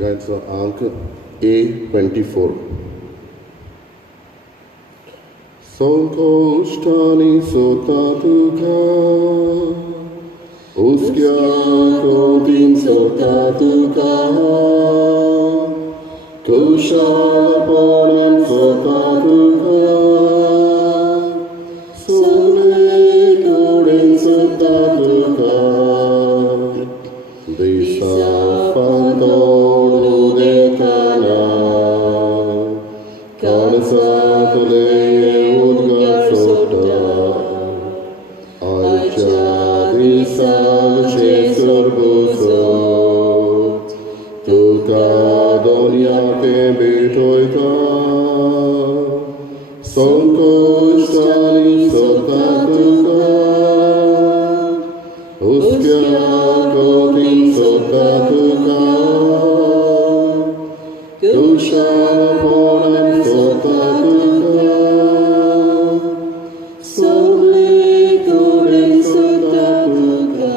गायचो अंक A24. संकोष्टानी सोता तुका उस्क्या कोतीन सोता तुका कुशालपणान सोता तुका सगळे कडेन सोता तुका दिसा फांतोड उदेताना काणसांतले उदगार सोडटा आयच्या दिसाचे सरबोसो तुका दोनयाके भेटोयता संकोशानी सोदता तुका उस्क्या कोतीन सोदता तुका कुशालपणान सोदता तुका सगळे कडेन सोदता तुका.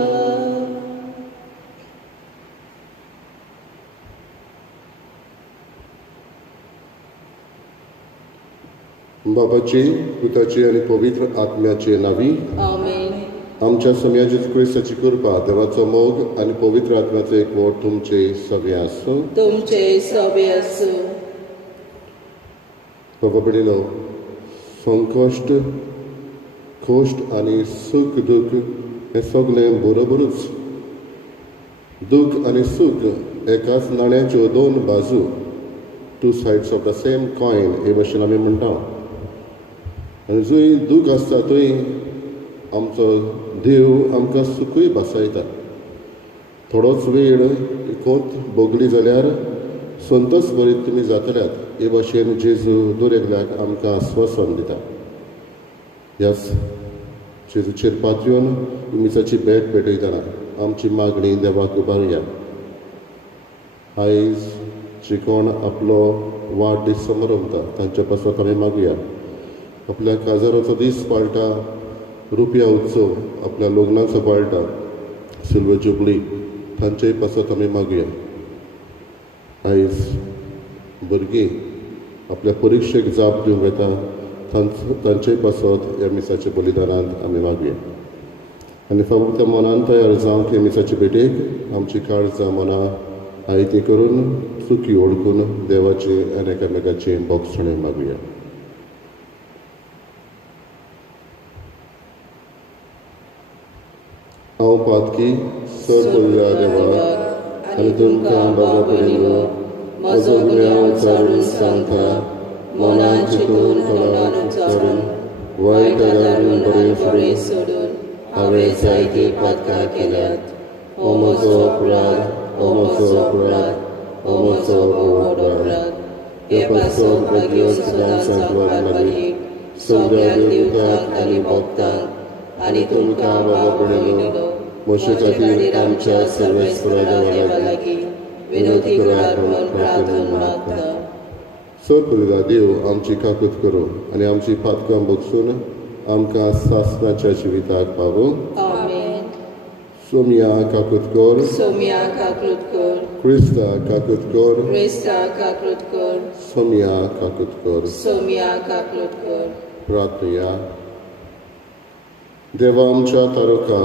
बापाचे, पुताचे आणि पवित्र आत्म्याचे नावी. आमेन. आमच्या सम्या जेजू ख्रिस्ताची कृपा, देवाचो मोग आणि पवित्र आत्म्याचो एकवट तुमचे सगळे आसूं. तुमचे सभे असो. बाबा पडिलो, संकश्ट, खोश्ट आणि सुख दुख हे सगळें बरोबरूच. दुख आणि सुख एकाच नाण्याच्यो दोन बाजू, two sides of the same coin हे भाशेन आमी म्हणटा. आनी जंय दूख आसता थंय आमचो देव आमकां सुखूय बसयता. थोडोच वेळ कोंत भोगली जाल्यार संतोश भरीत तुमी जातल्यात हे भाशेन जेजू दर एकल्याक आमकां आस्वासन दिता. ह्याच जेजूचेर पातळून मिसाची भेट पेटयतना आमची मागणी देवाक उबारुया. आयज जे कोण आपलो वाडदीस समारंभता तांचे पासत आमी मागुया. आपल्या काजाराचो दीस पाळटा, रुपया उत्सव, आपल्या लग्नाचो पाळटा, सिल्वर जुबली, तांचेय पासत आमी मागुया. आयज भुरगीं आपल्या परिक्षेक जाप दिवंक येता, तांचेय पासत ह्या मिसाच्या बलिदानांत आमी मागुया. आनी फक्त मनान तयार जावंक हे मिसाचे भेटेक आमची काळजां मनां आयती करून चुकी ओळखून देवाचे आनी एकामेकाचे बोगसणे मागुया. हांव पातकी सर पडल्या देवाक आनी तुमकां बाबा पडिल्लो म्हजो गुन्यांव उचारून सांगता. मनान चिंतून तोंडान उच्चारून वायट आदारून बरें सोडून हांवें जायती पातकां केल्यात. हो म्हजो अपराध, हो म्हजो अपराध, हो म्हजो व्हड अपराध. हे पासत बेगीन सदां सांगवार मागीर सगळ्या देवतांक आनी भक्तांक आनी तुमकां बाबा पडिल्लो म्हजे खातीर आमच्या सर्वेस्परा देवा लागीं विनोदी करात म्हूण प्रार्थना मागता. सर पडिल्ला देव आमची काकूत करूं आनी आमची पातकां बगसून आमकां सासणाच्या जिविताक पावूं. आमेन. सोमिया काकूत कर, सोम्या काकूत कर. क्रिस्ता काकूत कर, क्रिस्ता काकूत कर. सोमिया काकूत कर. सोम्या काकूत कर. प्रार्थया. देवा आमच्या तारका,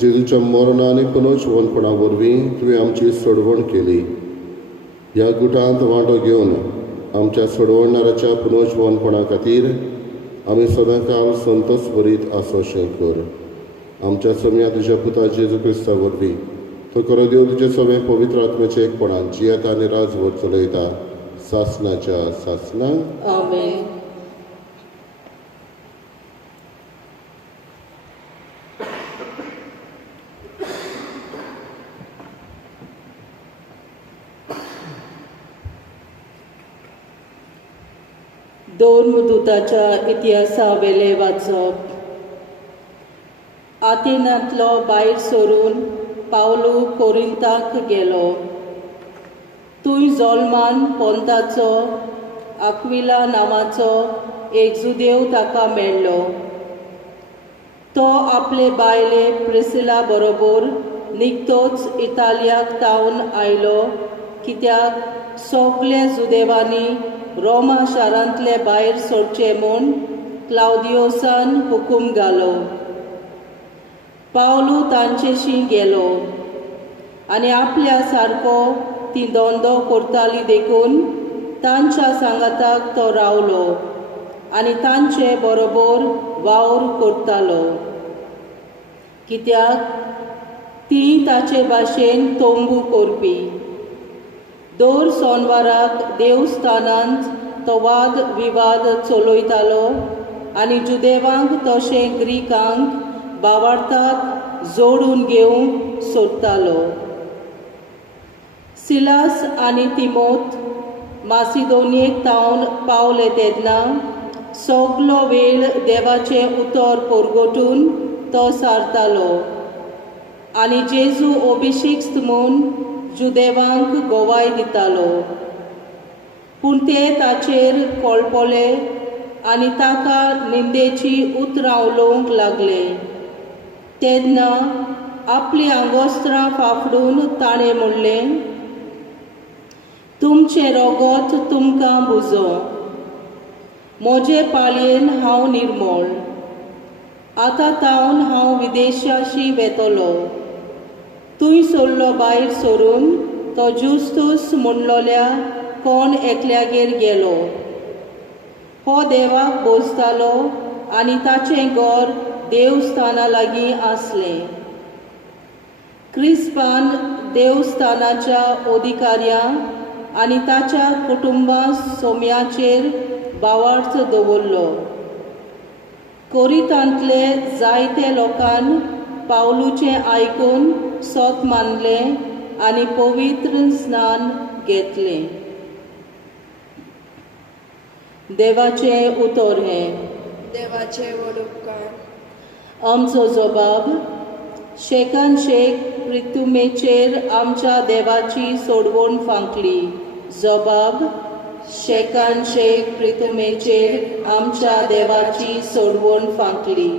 जेजूच्या मरणा आनी पुनर्जीवनपणा वरवीं तुवें आमची सोडवण केली. ह्या गुटांत वांटो घेवन आमच्या सोडवणाऱ्याच्या पुनर्जीवनपणा खातीर आमी सदांकाळ संतोश भरीत आसोशें कर. आमच्या सम्या तुज्या पुता जेजू क्रिस्ता वरवीं तो खरो देव तुजें सगळें पवित्र आत्म्याचे एकपणान जियेता आनी राजभर चलयता सासणाच्या सासणाक. आमेन. दोन दूताच्या इतिहासा वेले वाचप. आतेनांतलो भायर सरून पावलू कोरिंताक गेलो. थंय जल्मान पोंताचो आक्विला नांवाचो एक जुदेव ताका मेळ्ळो. तो आपले बायले प्रिसिला बरोबर निकतोच इतालियाक तावन आयलो कित्याक सगळे जुदेवांनी रोमा शारांतले भायर सोडचे म्हूण क्लाउदियोसान हुकूम घालो. पावलू तांचेशी गेलो आनी आपल्या सारको ती धंदो करताली देखून तांच्या सांगाताक तो रावलो आनी तांचे बरोबर वावर करतालो. कित्याक ती ताचे भाशेन तोंबू करपी. दर सोनवाराक देवस्थानांत तो वाद विवाद चलयतालो आनी जुदेवांक तशें ग्रीकांक भावार्थाक जोडून घेवंक सोदतालो. सिलास आनी तिमोथ मासिदोनियेक तावन पावले तेन्ना सगलो वेळ देवाचें उतर परगटून तो सारतालो आनी जेजू अभिशिक्त म्हूण जुदेवांक गोवाय दितालो. पूण ते ताचेर कळपले आनी ताका निंदेची उतरां उलोवंक लागले. तेन्ना आपली आंगोस्त्रां फाफडून ताणें म्हणलें, तुमचें रोगोत तुमकां बुजो. म्हजे पाळयेन हांव निर्मळ. आतां तावन हांव विदेशाशी वेतलो. तुय सोडलो भायर सरून तो जुस्तूस म्हणलोल्या कोण एकल्यागेर गेलो. हो देवाक भोजतालो आनी ताचें घर देवस्थाना लागीं आसलें. क्रिस्पान देवस्थानाच्या अधिकाऱ्यांक आनी ताच्या कुटुंबा सोम्याचेर भावार्थ दवरलो. कोरिंतांतले जायते लोकान पावलूचें आयकून सोत मानलें आनी पवित्र स्नान घेतलें. देवाचें उतर हें. देवाचे वडुपकार. आमचो जबाब. शेकान शेक प्रितुमेचेर आमच्या देवाची सोडवण फांकली. जबाब. शेकान शेक प्रितुमेचेर आमच्या देवाची सोडवण फांकली.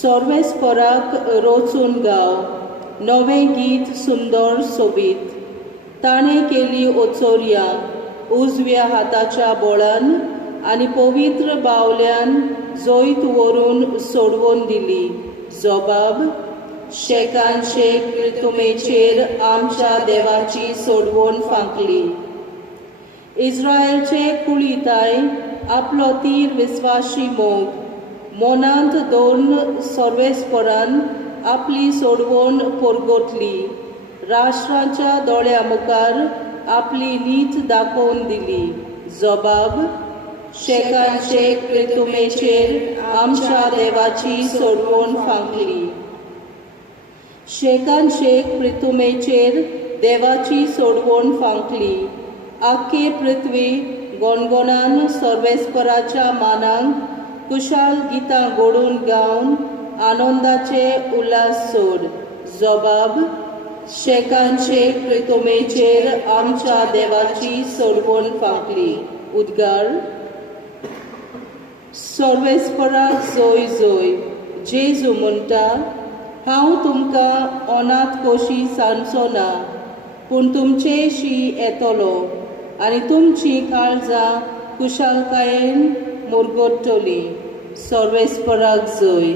सर्वेस्पराक रोचून गाव. नवें गीत सुंदर सोबीत. ताणें केली ओचोऱ्या उजव्या हाताच्या बोळान आनी पवित्र बावल्यान जैत व्हरून सोडवून दिली. जबाब. शेकान शेक प्रितुमेचेर आमच्या देवाची सोडवण फांकली. इस्रायलचे कुळीताय आपलो तीर विस्वाशी मोग मोनांत दवरून सर्वेस्परान आपली सोडवण परगटली. राष्ट्राच्या दोळ्या मुखार आपली नीत दाखोवन दिली. जबाब. शेकान शेक प्रितुमेचेर आमच्या देवाची सोडवण फांकली. शेकान शेक प्रितुमेचेर देवाची सोडवण फांकली. आख्खी पृथ्वी गोणगोणान सर्वेस्पराच्या मानांक कुशाल गितां घडून गावन आनंदाचे उल्हास सोड. जबाब. शेकान शेक प्रितुमेचेर आमच्या देवाची सोडवण फांकली. उद्गार. सर्वेस्पराक जोय जोय. जेजू म्हणटा, हांव तुमकां अनाथ कोशी सांडचो ना, पूण तुमचेशी येतलो आनी तुमची काळजां कुशालकायेन मुरगडटली. सर्वेस्पराक जोय.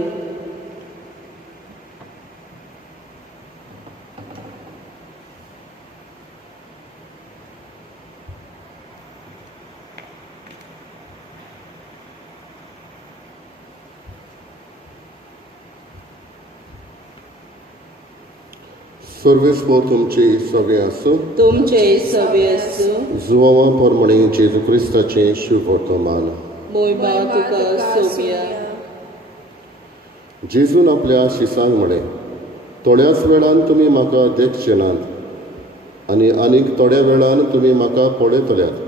सर्वेस्पो तुमचे सवे आसूं. तुमचे सवे आसूं. जुवावा पोरमणी जेजू क्रिस्ताचें शुभ वर्तमान. मोहिमा तुका सोम्या. जेजून आपल्या शिसांक म्हळें, थोड्याच वेळान तुमी म्हाका देखचे नात आनी आनीक थोड्या वेळान तुमी म्हाका पळयतल्यात.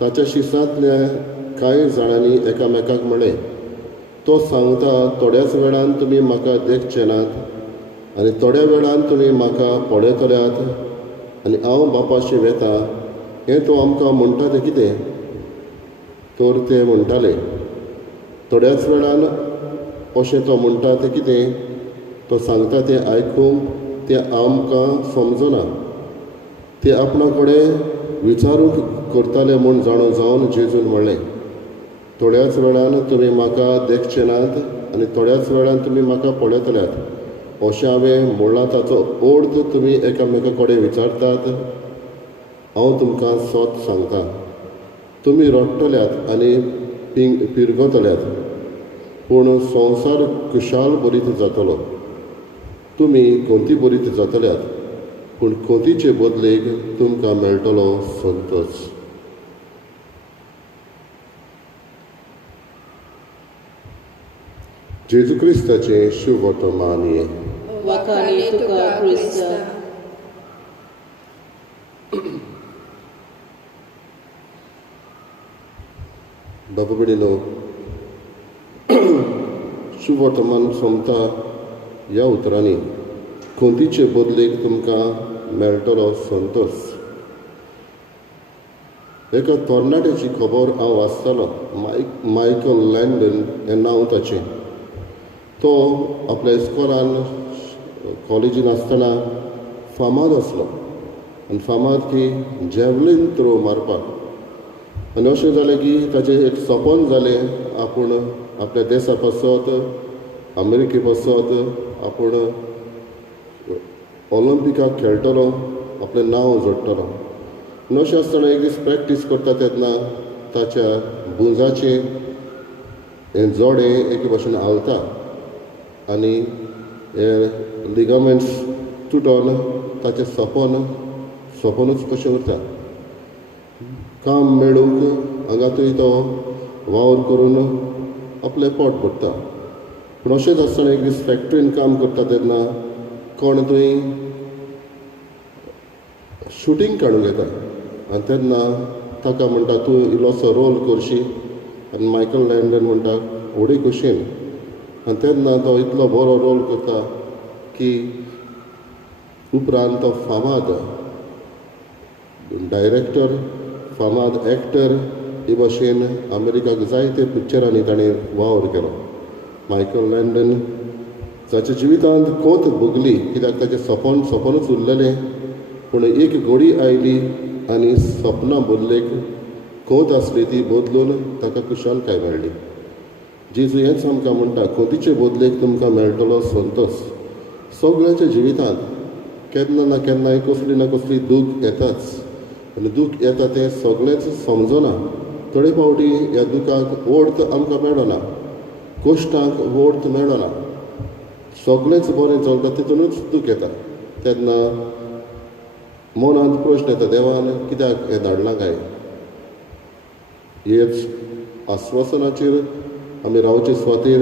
ताच्या शिसांतल्या कांय जाणांनी एकामेकाक म्हळें, तो सांगता थोड्याच वेळान तुमी म्हाका देखचे नात आनी थोड्या वेळान तुमी म्हाका पळयतल्यात आनी हांव बापाशी वेता. हें तो आमकां म्हणटा तें कितें? तर ते म्हणटाले, थोड्याच वेळान अशें तो म्हणटा तें कितें? तो सांगता तें आयकूंक तें आमकां समजना. ते आपणा कडेन विचारूंक करताले म्हूण जाणो जावन जेजून म्हणलें, थोड्याच वेळान तुमी म्हाका देखचे नात आनी थोड्याच वेळान तुमी म्हाका पळयतल्यात. अशें हांवें म्हणलां ताचो अर्थ तुमी एकामेका कडेन विचारतात. हांव तुमकां सोत सांगतां, तुमी रडटल्यात आनी पिरगतल्यात, पूण संवसार खुशाल बरीत जातलो. तुमी खोंती बरीत जातल्यात, पूण खोंतीचे बदलेक तुमकां मेळटलो संतोश. जेजू क्रिस्ताचें शुभ वर्तमान हे. वखाणी तुका क्रिस्ता. बाबा बिडीनो, शुभ वर्तमान सोमता ह्या उतरांनी खोंतीचे बदलेक तुमकां मेळटलो संतोश. एका तरणाट्याची खबर हांव वाचतालो. मायकल लँडन हें नांव ताचें. तो आपल्या इस्कॉलान कॉलेजीन आसतना फामाद आसलो आनी फामाद की जॅवलीन थ्रो मारपाक. आनी अशें जालें की ताचें एक सपन जालें, आपूण आपल्या देशा पासत अमेरिके पासत आपूण ऑलिंपिकाक खेळटलो, आपलें नांव जोडटलो. आनी अशें आसतना एक दीस प्रॅक्टीस करता तेन्ना ताच्या बुजाचें हें जोडें एके भाशेन हालता आनी हे लिगामेंट्स तुटोन ताचें सपनूच कशें उरता. काम मेळूंक हांगातूय तो वावर करून आपलें पोट भरता. पूण अशेंच आसतना एक दीस फॅक्ट्रीन काम करता तेन्ना कोण थंय शुटींग काडूंक येता आनी तेन्ना ताका म्हणटा तूं इल्लोसो रोल करशी. आनी मायकल लँडन म्हणटा व्हडी खोशयेन. आनी तेन्ना तो इतलो बरो रोल करता की उपरांत तो फामाद डायरेक्टर, फामाद एक्टर हे भाशेन अमेरिकाक जायते पिक्चरांनी ताणें वावर केलो. मायकल लँडन ताच्या जिवितांत खोंत भोगली, कित्याक ताचें सपनूच उरलेलें. पूण एक घडी आयली आनी सपनां बदलेक खोंत आसली ती बदलून ताका खुशालकाय मेळ्ळी. जेजू हेंच आमकां म्हणटा, खोंतीचे बदलेक तुमकां मेळटलो संतोश. सगळ्याच्या जिवितांत केन्ना ना केन्नाय कसली ना कसली दूख येताच. आनी दूख येता तें सगळेंच समजना. थोडे फावटी ह्या दुखाक अर्थ आमकां मेळना, कश्टांक अर्थ मेळना. सगळेंच बरें चलता तितूनच दूख येता. तेन्ना मनांत प्रश्न येता, देवान कित्याक हें धाडलां काय? हेच आस्वासनाचेर आमी रावचे सुवातेर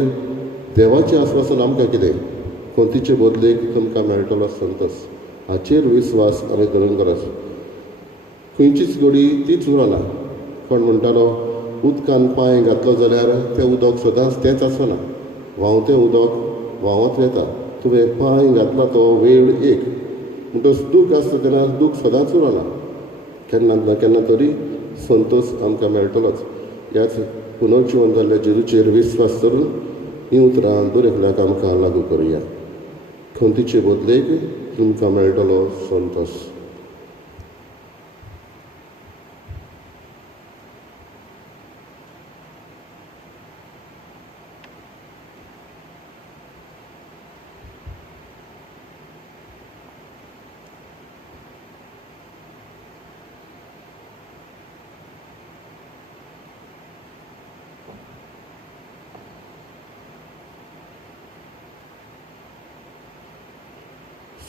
देवाचें आस्वासन आमकां कितें? खोंतीचे बदलेक तुमकां मेळटलो संतोश. हाचेर विस्वास आमी करूंक गरज. खंयचीच घडी तीच उरना. कोण म्हणटालो उदकान पांय घातलो जाल्यार तें उदक सदांच तेंच आसना. व्हांवतें उदक व्हांवत वता. तुवें पांय घातला तो वेळ एक, म्हणटच दूख आसता तेन्ना दूख सदांच उरना. केन्ना ना केन्ना तरी संतोश आमकां मेळटलोच. ह्याच पुनर्जीवन जाल्ल्या जेजूचेर विस्वास करून हीं उतरां दर एकल्याक आमकां लागू करुया. खोंतीचे बदलेक तुमकां मेळटलो संतोश.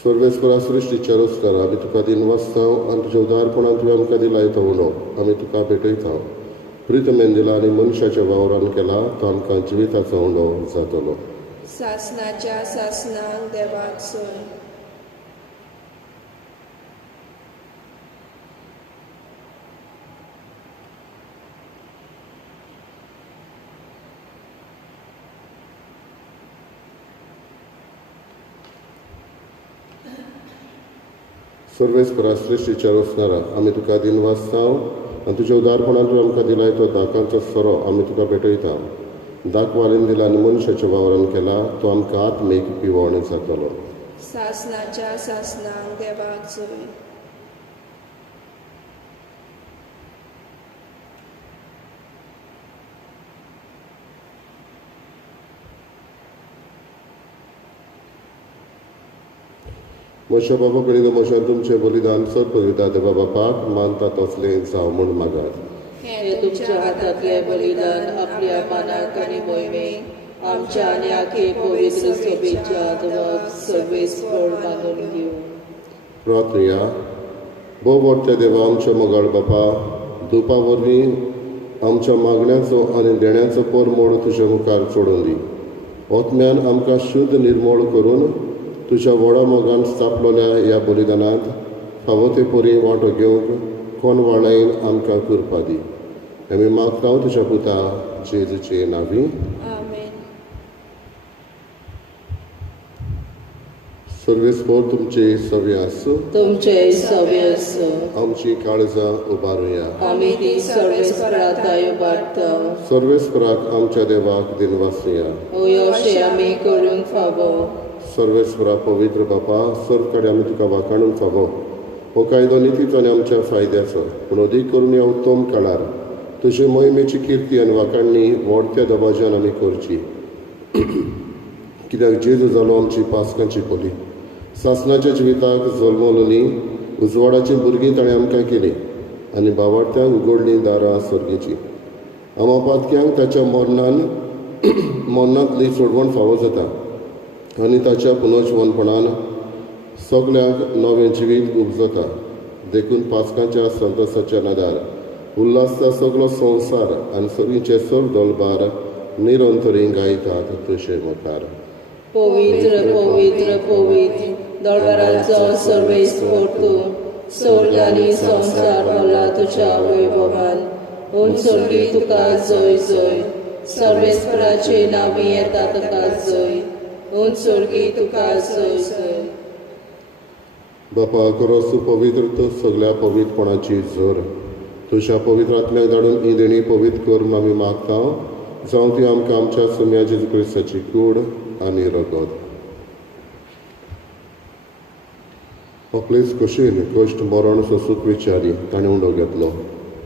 सर्वेस्परा सृश्टीच्या रस्त्यार आमी तुका दिन वाचतांव आनी तुज्या उदारपणान तुवें आमकां दिलाय तो उणो आमी तुका भेटयतांव. प्रितमेन दिला आनी मनशाच्या वावरान केला तो आमकां जिविताचो उणो जातलो. सासनाच्या सासनांक देवाक सोय. सर्वेस्परा सृश्टीच्या रचणारा आमी तुका दिन वाचतांव आनी तुज्या उदारपणान तुवें आमकां दिलाय तो दाकांचो सोरो आमी तुका भेटयतांव. दाक वालीन दिला आनी मनशाच्या वावरान केला तो आमकां आत्मीक पिवण जातलो. सासनाच्या सासनांक देवाक सोय. म्हज्या बाबा कडेन म्हज्यान तुमचें बलिदान सर्पविता देवा बापाक मानता तसलें जावं म्हूण मागात. हे तुमच्या हातांतले बलिदान आपल्या मानाक आनी मोहिमेक आमच्या आनी आखे पवित्र सभेच्या आदवक सर्वेस्पर मानून घेऊ. प्रार्थया भोवते देवा आमच्या मोगाळ बापा धुपा वरवीं आमच्या मागण्याचो आनी देण्याचो परमोड तुज्या मुखार सोडून दी. ओतम्यान आमकां शुद्ध निर्मळ करून तुज्या व्हडा मोगान स्थापलोल्या ह्या बलिदानांत फावो ते परी वांटो घेवंक कोण वाळायन आमकां करपा दी. आमी मागता तुज्या पुता जेजूचे नांवी. आमेन. सर्वेस्पर तुमचे सवे आसूं. तुमचे सवे असो. आमची काळजां उबारुया. आमी ती सर्वेस्पराताय उबारता. सर्वेस्पराक आमच्या देवाक दिनवासुया. अशें आमी करूंक फावो. सर्वेस्परा पवित्र बापा सर्व कडेन आमी तुका वाखाणून फावो. हो कायदो नितीचो आनी आमच्या फायद्याचो पूण अदीक करून ह्या उत्तम काळार तुजे मोहिमेची किर्ती आनी वाखाणणी व्हडत्या दबाज्यान आमी करची. कित्याक जेजू जालो आमची पासकांची पोली. सासणाच्या जिविताक जल्मलोली उजवाडाची भुरगीं ताणें आमकां केली आनी बावार्थ्यांक उगडलीं दारां सर्गेची. आमा पातक्यांक ताच्या मरणांतली सोडवण फावो जाता आनी ताच्या पुनर्जीवनपणान सगल्यांक नवें जिवीत उपजता. देखून पासकांच्या संतसाच्या नदार उल्हासता सगलो संवसार आनी सगळींचे सर दोलबार निरंतरी गायतात तुजे मुखार. पवित्र पवित्र पवित्र दरबाराचो सर्वेस्पर तूं स्वर्ग आनी संवसार भरला तुज्या वैभवान. उंचोली तुका जय जय. सर्वेस्पराचे नांवी येता तुका जय. उंचोली तुका जय जय. बापा खरोच तूं पवित्र तूं सगळ्या पवित्रपणाची जोर तुज्या पवित्र आत्म्याक धाडून ही देणी पवित्र करून आमी मागता. जावं ती आमकां आमच्या सुम्या जेजू क्रिस्ताची कूड आनी रगत. आपलेच कुशीन कश्ट मरण सोसूंक विचारी ताणें उंडो घेतलो.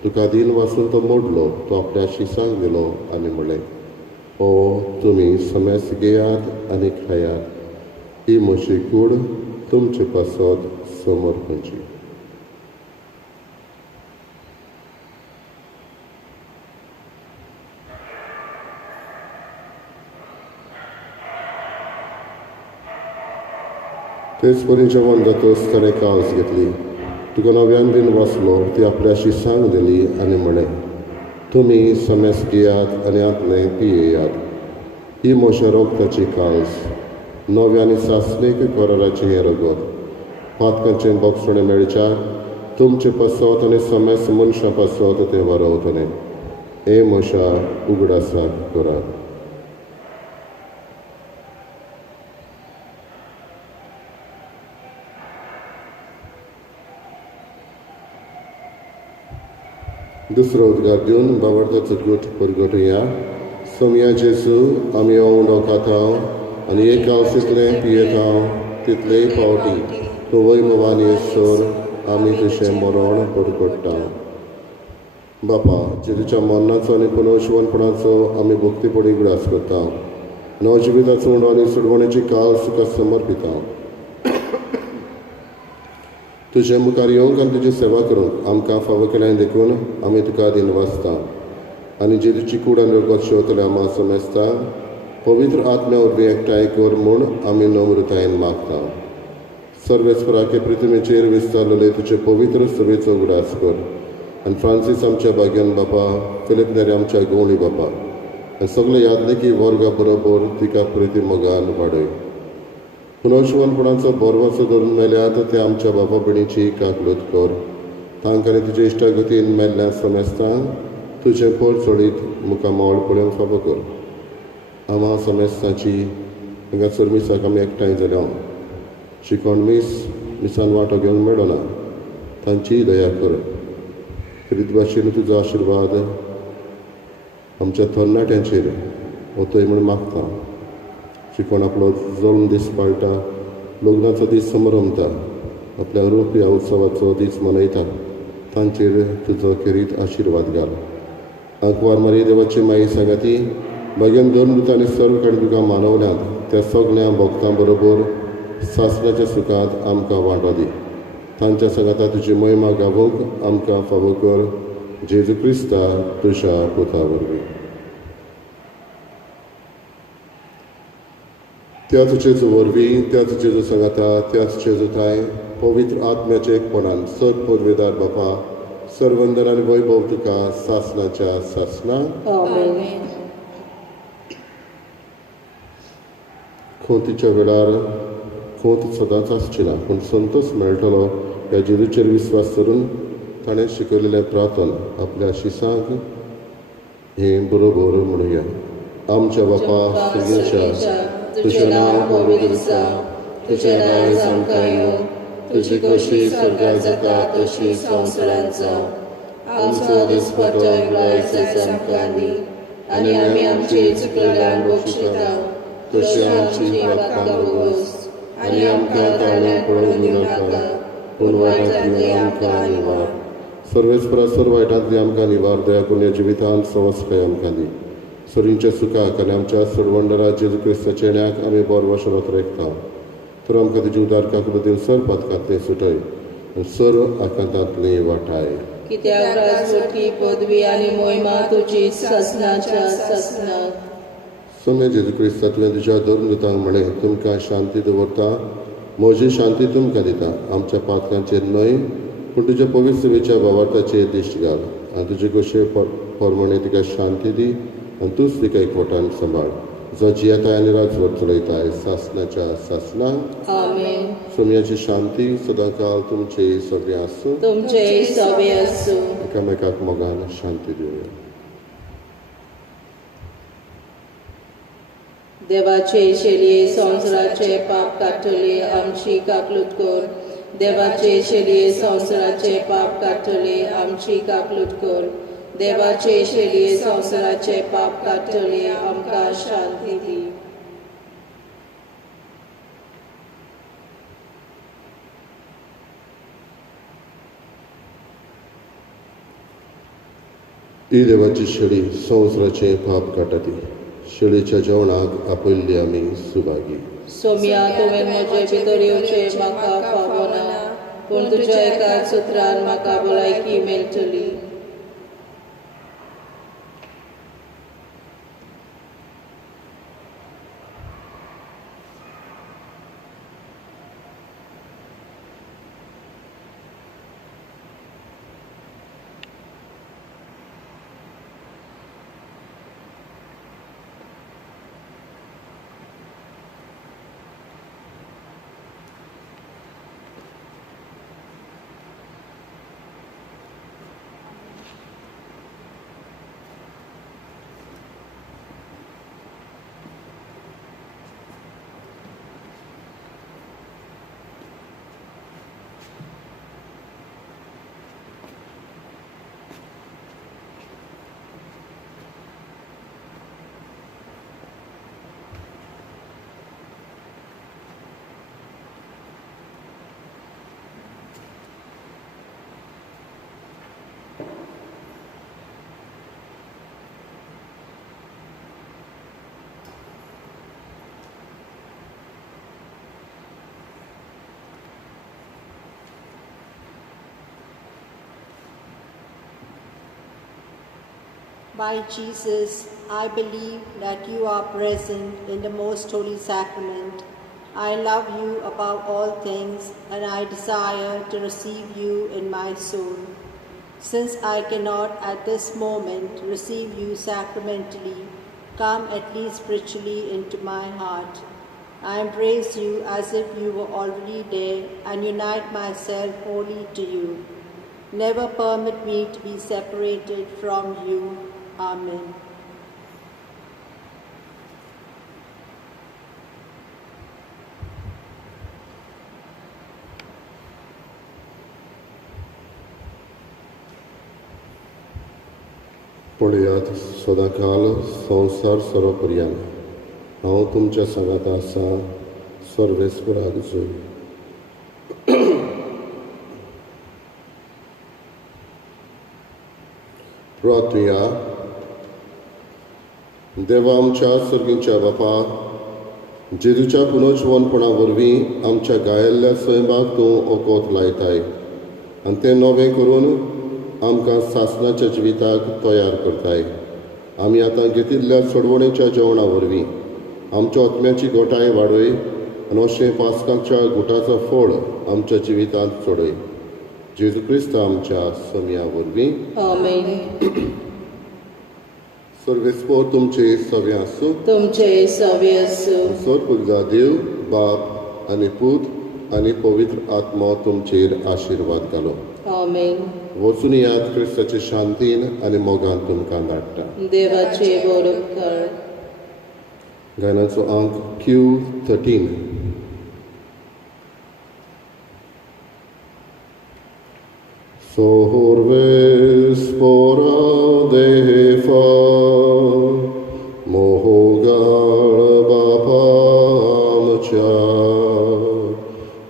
तुका दिन वाचून तो मोडलो. तो आपल्या शिसांक दिलो आनी म्हणलें हो तुमी समेस घेयात आनी खायात. ही म्हजी कूड तुमचे पासत समोर खंयची. तेच परी जेवण जातच ताणें कास घेतली. तुका नव्यान दिन वाचलो. ती आपल्या शिसांक दिली आनी म्हणलें तुमी समेस घेयात आनी आतलें पियेयात. ही म्हज्या रोगताची कास नव्या आनी सासणीक कराराचें हें रगत. पातकांचें बोगसणें मेळच्यार तुमचे पासत आनी समेस मनशां पासत तें वारवतलें. हे म्हज्या उगडासाक करात. दुसरो उद्गार दिवन बावडताचो गूट परगटुया. सोमया जेजू आमी हो उंडो खाता आनी एक कावसीतलें पियेता तितलेय पावटी तूं वैभवान येसोर आमी तुजें मरण परगट्टा. बापा जेजूच्या मरणाचो आनी पुनर्जीवनपणाचो आमी भक्तीपणी उगडास करता. नवजिविताचो उंडो आनी सोडवणेची कास तुका समर्पिता. तुजे मुखार येवंक आनी तुजी सेवा करूंक आमकां फावो केल्यान देखून आमी तुका दिनवासता आनी जेजूची कूड आनी रगत शेवतले आमा समेस्ता. पवित्र आत्म्या वरवीं एकठांय कर म्हूण आमी नम्रतायेन मागता. सर्वेस्पराके पृथ्वीचेर विस्तारलेले तुजे पवित्र सभेचो उगडास कर. आनी फ्रांसीस आमच्या भाग्यान बापा, फिलिप नेरे आमच्या गवळी बापा आनी सगळे यादनिकी वर्गा बरोबर तिका प्रिती मोगान वाडय. पुनर्जीवनपणाचो बोरवाचो धरून मेल्यात ते आमच्या बाबा भयणीची काकलूत कर. तांकां आनी तुजे इश्टागतीन मेल्ल्या समेस्तांक तुजें पोर चडीत मुखार मोल पळोवंक फावो कर. आमा समेस्ताची हांगासर मिसाक आमी एकठांय जाल्या शिकोण मिसान वांटो घेवंक मेळ्ळो ना. तांची दया कर. खरीत भाशेन तुजो आशिर्वाद आमच्या तरणाट्यांचेर वतय म्हूण मागता. शिकोण आपलो जल्म दीस पाळटा, लग्नाचो दीस समारंभता, आपल्या रूप ह्या उत्सवाचो दीस मनयता. तांचेर तुजो खेरीत आशिर्वाद घाल. आंकवार मारी देवाची माई सांगाती भाग्यान दोन मृतांनी सर्व कडेन तुका मानवल्यांत त्या सगळ्या भक्तां बरोबर सासणाच्या सुखात आमकां वांटो दी. तांच्या संगता तुजी महिमा गावूंक आमकां फावो कर. जेजू क्रिस्ता तुज्या पुता वरवीं. त्याच जेजू वरवीं, त्याच जेजू संगता, त्याच जेजूताय पवित्र आत्म्याच्या एकपणान सत पदवेदार बापा सर्वंदर आनी वैभव तुका सासणाच्या सासणां. आमेन. खोतीच्या वेळार खोत सदांच आसची ना, पूण संतोष मेळटलो ह्या जेजूचेर विस्वास करून ताणें शिकयलेलें प्रार्थन आपल्या शिसांक हें बरोबर म्हणुया. आमच्या बापा सगळ्यांच्या तुझें नांव पवित्र जावं, तुजें राज आमकां येवं, तुजी कशी स्वर्गांत जाता तशी संवसारांत जावं. आमचो दिसपट्टो आयज आमकां दी, आनी आमी आमचे चुकलेल्यांक बक्षिता तशी आमची पातकां वगोस, आनी आमकां ताळ्याक पडूं दिनाका, पूण वायटांतली आमकां निवार. सर्वेस्परा सर्व वायटांतली आमकां निवार. दया करून ह्या जिवितांत संवस्काय आमकां दी. सोरींच्या सुखाक आनी आमच्या सोडवंडरा जेजू क्रिस्ताच्या येण्याक आमी बरो वचत रेखता. तर आमकां तुजी उदारका करून सर पातकांतलें सुटय आनी सर्व आकांतांतली वाटाय. कित्याक राजवटी पदवी आनी मोहिमा तुजी सासणाच्या सासणां. सोम्या जेजू क्रिस्ता तुवें तुज्या धर्मदुतांक म्हळें, तुमकां शांती दवरता, म्हजी शांती तुमकां दिता. आमच्या पातकांचेर न्हय पूण तुज्या पवित्र विचार भावार्थाचेर दिश्ट घाल आनी तुजे कशे परमणे तिका शांती दी आनी तूंच तिका एकवटान सांबाळ. जो जियेताय आनी राजवट चलयताय सासणाच्या सासणां. आमेन. सोम्याची शांती सदां काळ तुमचे सगळे आसूं. तुमचे सवे आसूं. एकामेकाक मोगान शांती दिवया. देवाचे शेलये संवसाराचे पाप काडटले आमची काकलूत कर. देवाचे शेलये संवसाराचे पाप काडटले आमची काकलूत कर. देवाचे शेलये संवसाराचे पाप काडटले आमकां शांती दी. ही देवाची शेळी संवसाराचे पाप काडटा. शेळीच्या जेवणाक आपयल्ली आमी सुभागी. सोम्या तुवें म्हजे भितर येवचें म्हाका फावना, पूण तुज्या एकाच उतरान म्हाका भलायकी मेळटली. My Jesus, I believe that you are present in the most holy sacrament. I love you above all things, and I desire to receive you in my soul. Since I cannot at this moment receive you sacramentally, come at least spiritually into my heart. I embrace you as if you were already there and unite myself wholly to you. Never permit me to be separated from you. Amen. पळयात सदांकाल संवसार सर्वपर्यंत हांव तुमच्या सांगात आसा. सर्वेस्पराक जोय. प्रार्थया. देवा आमच्या सर्गींच्या बापा, जेजूच्या पुनर्जीवनपणा वरवीं आमच्या गायल्ल्या सैमाक तूं ओकोत लायताय आनी तें नवें करून आमकां सासणाच्या जिविताक तयार करताय. आमी आतां घेतिल्ल्या चडवणेच्या जेवणा वरवीं आमच्या आत्म्याची घोटाय वाडय आनी अशें पास्काच्या गुटाचो फळ आमच्या जिवितांत चडय. जेजू क्रिस्त आमच्या समिया वरवीं. आमेन. सर्वेस्पोर तुमचे सवे आसूं. तुमचे सवे असो. सर्वपुरजा देव बाप आनी पूत आनी पवित्र आत्मा तुमचेर आशिर्वाद घालो. आमेन. वचून याद क्रिस्ताचे शांतीन आनी मोगान तुमकां धाडटा. देवाचे बोरक कर. गायनाचो अंक Q13. Sorvespora defa mohogal bapamcha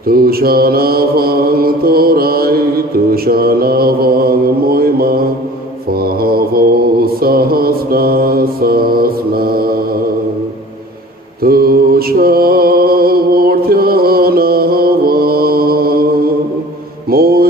tushanavang torai tushanavang moima fahavo sahasna sasna tushavortyanava moima